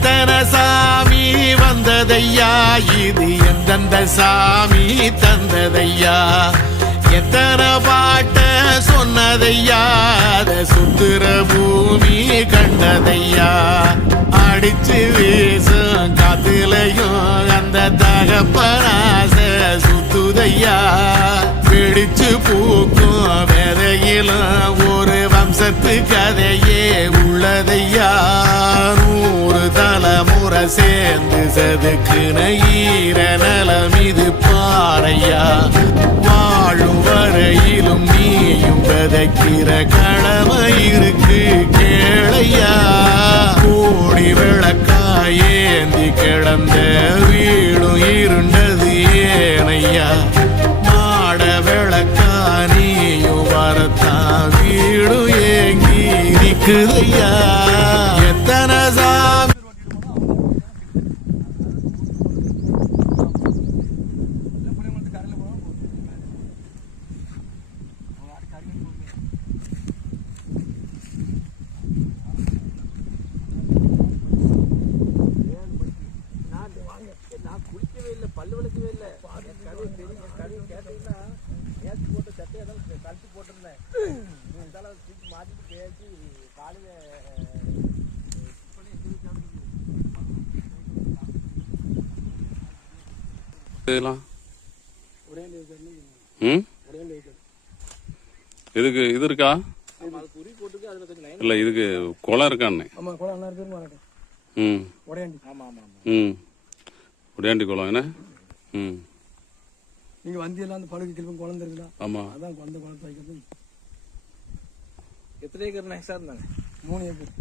எத்தனை சாமி வந்ததையா இது எந்தெந்த சாமி தந்ததையா எத்தனை பாட்ட சொன்னதையா அத சுத்துற பூமி கண்டதையா அடிச்சு வீசும் காத்துலையும் அந்த தகப்பனாச சுத்துதையா பிடிச்சு பூக்கும் விதையிலும் ஒரு வம்சத்து கதையே உள்ளதையா 100 தலைமுறை சேர்ந்து சதுக்குன ஈர நலம் இது பாறையா வாழும் வரையிலும் நீயும் விதைக்கிற கடமை இருக்கு கேளையா கோடி விளக்காயேந்தி கிடந்த வீடும் இருண்டது ஏனையா மாட விளக்கா நீயும் வரத்தான் வீடும் ஏங்கி இருக்குதையா எத்தனை சாமி நான் குளிக்கவே இல்லை பல்லு விளக்கவே இல்லை கதை தெரியும் கதை கேட்டீங்கன்னா நேற்று போட்ட சட்டையை தான் கழிச்சு போட்டிருந்தேன் இருந்தாலும் தூக்கி மாற்றிட்டு பேசி காலையில் இதுக்கு இது இருக்கா இல்ல இதுக்கு குளம் இருக்கான்னு உடையாண்டி குளம் என்ன நீங்க வந்தியெல்லாம் அந்த பழுகு கிளம்பி குழந்தை இருக்குதா ஆமா அதான் குழந்தை வைக்கிறது எத்தனை ஏக்கர் நெக்ஸ்டா இருந்தாங்க 3 ஏக்கர்